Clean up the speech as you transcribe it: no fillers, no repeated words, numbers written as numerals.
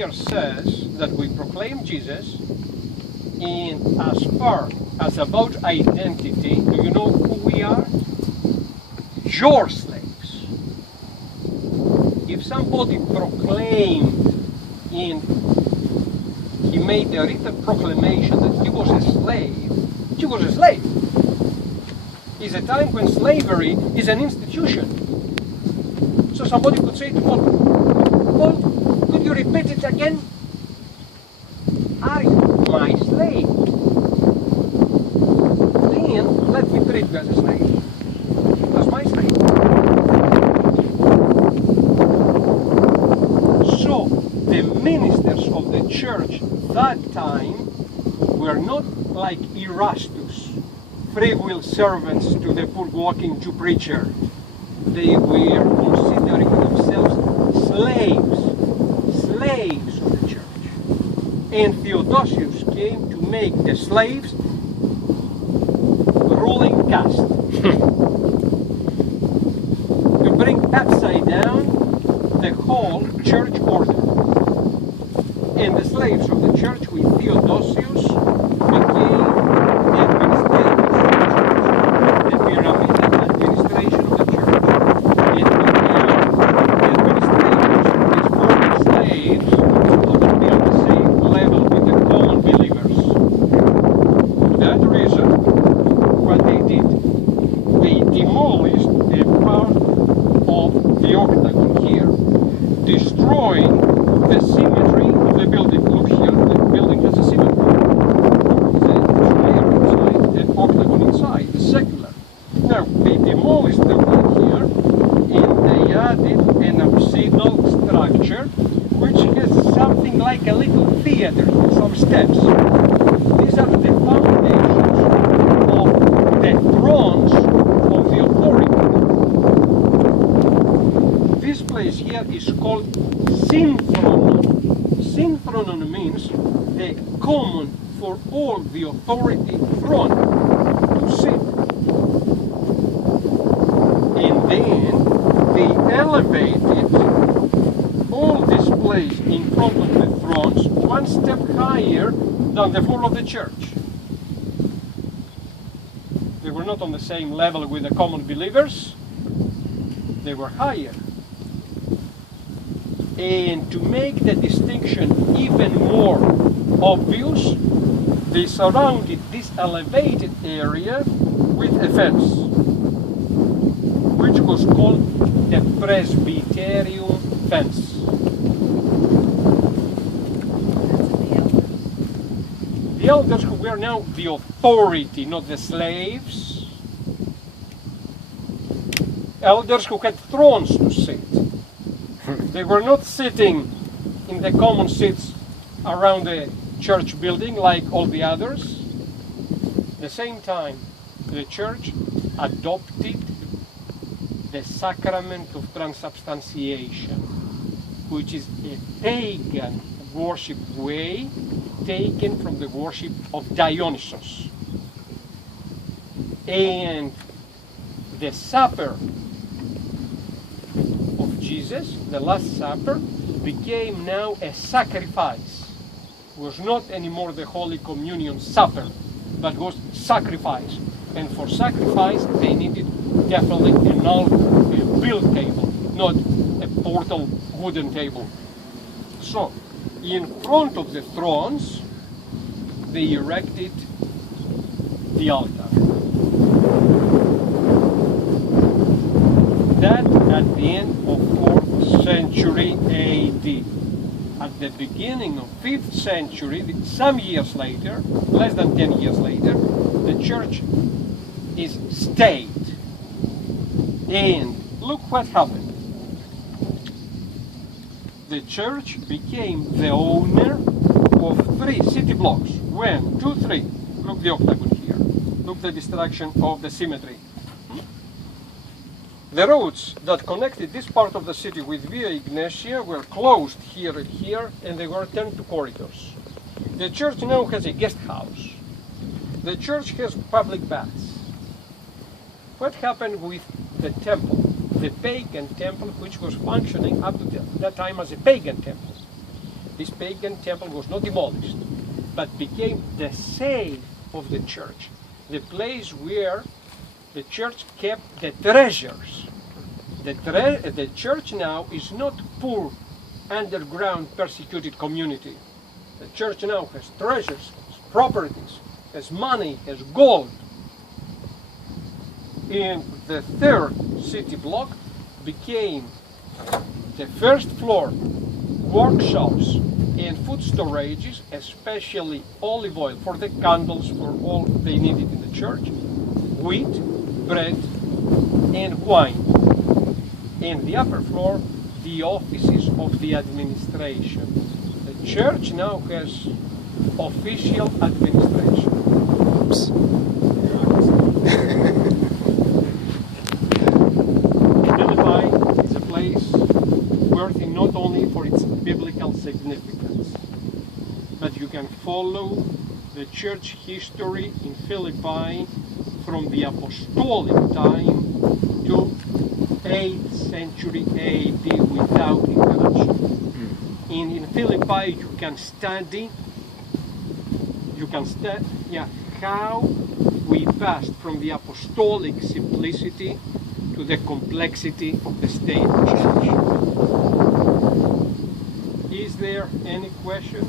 here says that we proclaim Jesus, and as far as about identity, do you know who we are? Your slaves. If somebody proclaimed and he made the written proclamation that he was a slave, he was a slave. It's a time when slavery is an institution. So somebody could say to Paul, Paul, could you repeat it again? Are you my slave? Then let me treat you as a slave. As my slave. So the ministers of the church that time were not like Erastus, free will servants to the poor walking Jew preacher. They were considering themselves slaves of the church. And Theodosius came to make the slaves ruling caste. To bring upside down the whole church order. And the slaves of the church with Theodosius became the administrators of the church, the pyramidal administration of the church. And now the administrators, these former slaves, would be on the same level with the common believers. For that reason, what they did, they demolished a part of the octagon here, destroying the symmetry of the building. Look here, the building has a symmetry. The square inside, the octagon inside, the secular. Now, they demolished the wall here, and they added an absidal structure, which has something like a little theater, some steps. These are the foundations of the thrones of the authority. This place here is called synchronon. Synchronon means the common for all the authority throne to sit. And then they elevated all this place in front of the thrones one step higher than the floor of the church. They were not on the same level with the common believers, they were higher. And to make the distinction even more obvious, they surrounded this elevated area with a fence, which was called the presbyterium fence. The elders who were now the authority, not the slaves. Elders who had thrones to sit. They were not sitting in the common seats around the church building like all the others. At the same time, the church adopted the sacrament of transubstantiation, which is a pagan worship way taken from the worship of Dionysius. And the supper of Jesus, the Last Supper, became now a sacrifice. It was not anymore the Holy Communion supper, but was sacrifice. And for sacrifice, they needed definitely an altar, a built table, not a portal wooden table. So, in front of the thrones, they erected the altar. That at the end of 4th century AD. At the beginning of 5th century, some years later, less than 10 years later, the church is state. And look what happened. The church became the owner of 3 city blocks. 1, 2, 3. Look the octagon here. Look the destruction of the symmetry. The roads that connected this part of the city with Via Ignatia were closed here and here, and they were turned to corridors. The church now has a guest house. The church has public baths. What happened with the temple, the pagan temple, which was functioning up to that time as a pagan temple? This pagan temple was not demolished, but became the safe of the church, the place where the church kept the treasures. The church now is not poor, underground, persecuted community. The church now has treasures, has properties, has money, has gold. And the third city block became the first floor, workshops and food storages, especially olive oil for the candles, for all they needed in the church, wheat, bread, and wine. And the upper floor, the offices of the administration. The church now has official administration. Oops. Philippi is a place worthy not only for its biblical significance, but you can follow the church history in Philippi from the apostolic time to 8th century AD without interruption. And in Philippi you can study how we passed from the apostolic simplicity to the complexity of the state church. Is there any question?